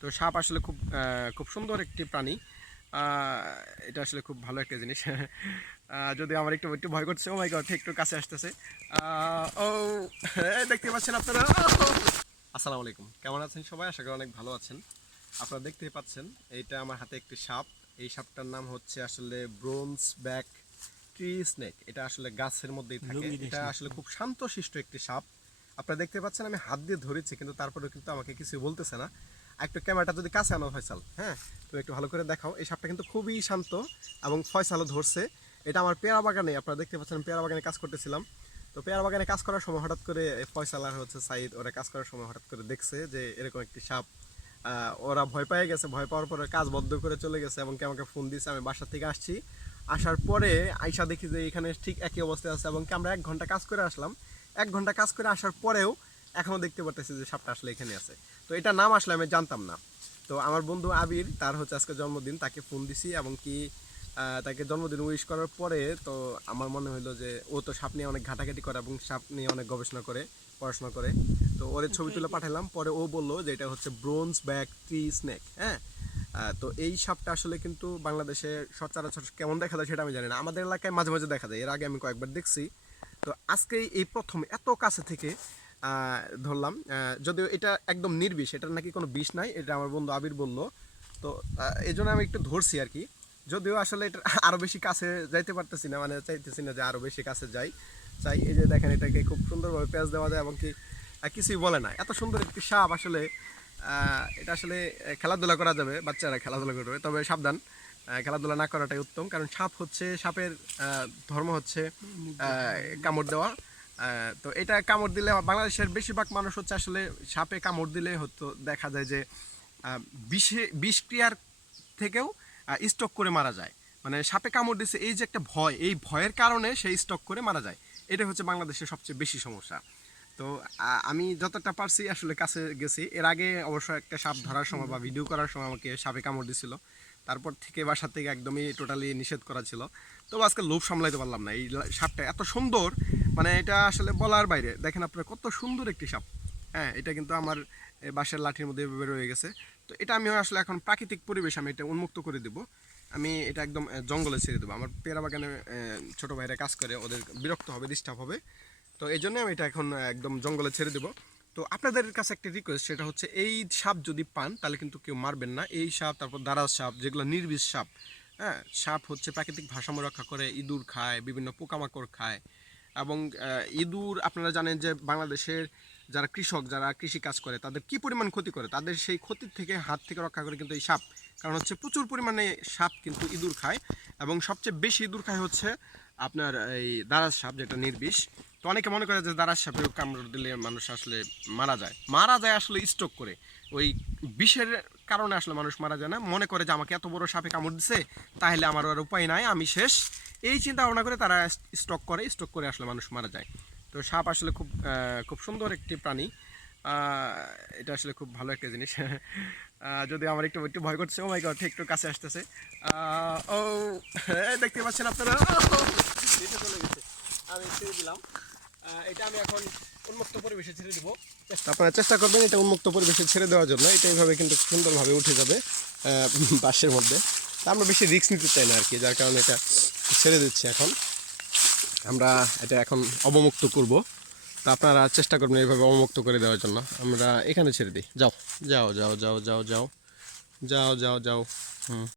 তো সাপ আসলে খুব খুব সুন্দর একটি প্রাণী। এটা আসলে খুব ভালো একটা জিনিস। যদি আমার একটু একটু ভয় করছে ও মাই গড একটু কাছে আসতেছে। ও দেখতে পাচ্ছেন আপনারা? আসসালামু আলাইকুম। কেমন আছেন সবাই? আশা করি অনেক ভালো আছেন। আপনারা দেখতেই পাচ্ছেন এইটা আমার হাতে একটি সাপ। এই সাপটার নাম হচ্ছে আসলে ব্রোঞ্জ ব্যাক ট্রি স্নেক। এটা আসলে গাছের মধ্যেই থাকে। এটা আসলে খুব শান্তশিষ্ট একটি সাপ। আপনারা দেখতে পাচ্ছেন আমি হাত দিয়ে ধরেছি কিন্তু তারপরেও কিন্তু আমাকে কিছু বলতেছে না। একটু ক্যামেরাটা যদি কাছে আনো, ফয়সাল হ্যাঁ? তো একটু ভালো করে দেখাও। এই সাপটা কিন্তু খুবই শান্ত এবং ফয়সালও ধরছে। এটা আমার পেয়ারা বাগানে, আপনারা দেখতে পাচ্ছেন পেয়ারা বাগানে কাজ করতেছিলাম। তো পেয়ারা বাগানে কাজ করার সময় হঠাৎ করে ফয়সাল আর হচ্ছে সাইদ, ওরা কাজ করার সময় হঠাৎ করে দেখছে যে এরকম একটি সাপ। ওরা ভয় পেয়ে গেছে, ভয় পাওয়ার পরে কাজ বদ্ধ করে চলে গেছে এবং কি আমাকে ফোন দিয়েছে আমি বাসা থেকে আসছি। আসার পরে আইসা দেখি যে এখানে ঠিক একই অবস্থায় আছে এবং আমরা এক ঘণ্টা কাজ করে আসলাম। এক ঘণ্টা কাজ করে আসার পরেও এখনও দেখতে পারতেছি যে সাপটা আসলে এখানে আছে। তো এটা নাম আসলে আমি জানতাম না। তো আমার বন্ধু আবির তার হচ্ছে আজকে জন্মদিন তাকে ফোন দিছি এবং কি তাকে জন্মদিন উইশ করার পরে তো আমার মনে হলো যে ও তো সাপ নিয়ে অনেক ঘাটাঘাটি করে এবং সাপ নিয়ে অনেক গবেষণা করে পড়াশোনা করে। তো ওর ছবি তুলে পাঠালাম পরে ও বলল যে এটা হচ্ছে ব্রোঞ্জ ব্যাক ট্রি স্নেক হ্যাঁ? তো এই সাপটা আসলে কিন্তু বাংলাদেশে সচরাচর কেমন দেখা যায় সেটা আমি জানি না। আমাদের এলাকায় মাঝে মাঝে দেখা যায় এর আগে আমি কয়েকবার দেখছি। তো আজকে এই প্রথম এত কাছে থেকে ধরলাম। যদিও এটা একদম নির্বিষ, এটার নাকি কোনো বিষ নাই, এটা আমার বন্ধু আবির বলল। তো এই জন্য আমি একটু ধরছি আর কি। যদিও আসলে এটা আরও বেশি কাছে যাইতে পারতেছি না মানে চাইতেছি না যে আরও বেশি কাছে যাই। চাই এই যে দেখেন, এটাকে খুব সুন্দরভাবে পেঁয়াজ দেওয়া যায় এবং কি কিছুই বলে না। এত সুন্দর একটি সাপ আসলে এটা আসলে খেলাধুলা করা যাবে, বাচ্চারা খেলাধুলা করবে, তবে সাবধান। খেলাধুলা না করাটাই উত্তম, কারণ সাপ হচ্ছে, সাপের ধর্ম হচ্ছে কামড় দেওয়া। তো এটা কামড় দিলে বাংলাদেশের বেশিরভাগ মানুষ হচ্ছে আসলে সাপে কামড় দিলে হতো দেখা যায় যে বিষে বিষক্রিয়ার থেকেও স্টক করে মারা যায়। মানে সাপে কামড় দিছে এই যে একটা ভয়, এই ভয়ের কারণে সেই স্টক করে মারা যায়। এটা হচ্ছে বাংলাদেশের সবচেয়ে বেশি সমস্যা। তো আমি যতটা পারছি আসলে কাছে গেছি। এর আগে অবশ্য একটা সাপ ধরার সময় বা ভিডিও করার সময় আমাকে সাপে কামড় দিছিল। তারপর থেকে বাসা থেকে একদমই টোটালি নিষেধ করা ছিল। তবে আজকে লোভ সামলাইতে পারলাম না। এই সাপটা এত সুন্দর মানে এটা আসলে বলার বাইরে। দেখেন আপনারা কত সুন্দর একটি সাপ। হ্যাঁ এটা কিন্তু আমার এ, বাঁশের লাঠির মধ্যে রয়ে গেছে। তো এটা আমি আসলে এখন প্রাকৃতিক পরিবেশ আমি এটা উন্মুক্ত করে দেবো। আমি এটা একদম জঙ্গলে ছেড়ে দেবো। আমার পেয়ারা বাগানে ছোটো ভাইরা কাজ করে ওদের বিরক্ত হবে ডিস্টার্ব হবে। তো এই জন্য আমি এটা এখন একদম জঙ্গলে ছেড়ে দেবো। তো আপনাদের কাছে একটা রিকোয়েস্ট সেটা হচ্ছে এই সাপ যদি পান, তাহলে কিন্তু কেউ মারবেন না। এই সাপ, তারপর দারাজ সাপ, যেগুলো নির্বিষ সাপ হ্যাঁ? সাপ হচ্ছে প্রাকৃতিক ভারসাম্য রক্ষা করে, ইঁদুর খায়, বিভিন্ন পোকামাকড় খায়। এবং ইঁদুর আপনারা জানেন যে বাংলাদেশের যারা কৃষক, যারা কৃষি কাজ করে, তাদের কি পরিমাণ ক্ষতি করে? তাদের সেই ক্ষতির থেকে হাত থেকে রক্ষা করে কিন্তু এই সাপ। কারণ হচ্ছে প্রচুর পরিমাণে সাপ কিন্তু ইঁদুর খায়। এবং সবচেয়ে বেশি ইঁদুর খায় হচ্ছে আপনার এই দারাজ সাপ, যেটা নির্বিষ। তো অনেকে মনে করে যে দারাজ সাপে কামড় দিলে মানুষ আসলে মারা যায়। মারা যায় আসলে স্ট্রোক করে। ওই বিষের কারণে আসলে মানুষ মারা যায় না। মনে করে যে আমাকে এত বড় সাপে কামড় দিছে, তাহলে আমার আর উপায় নাই, আমি শেষ। এই চিন্তা ভাবনা করে তারা স্টক করে। স্টক করে আসলে মানুষ মারা যায়। তো সাপ আসলে খুব খুব সুন্দর একটি প্রাণী। এটা আসলে খুব ভালো একটা জিনিস। যদি আমার একটু একটু ভয় করছে ও মাই গড একটু কাছে আসতেছে। ও দেখতে পাচ্ছেন আপনারা? চলে গেছে। আমি ছেড়ে দিলাম। এটা আমি এখন উন্মুক্ত পরিবেশে ছেড়ে দিব। আপনারা চেষ্টা করবেন এটা উন্মুক্ত পরিবেশে ছেড়ে দেওয়ার জন্য। এটা এইভাবে কিন্তু সুন্দরভাবে উঠে যাবে বাঁশের মধ্যে। আমরা বেশি রিস্ক নিতে চাই না আর কি, যার কারণে এটা ছেড়ে দিচ্ছি এখন। আমরা এটা এখন অবমুক্ত করব। তো আপনারা চেষ্টা করবেন এইভাবে অমুক্ত করে দেওয়ার জন্য। আমরা এখানে ছেড়ে দিই। যাও। যাও যাও যাও যাও যাও। যাও যাও যাও। হুম।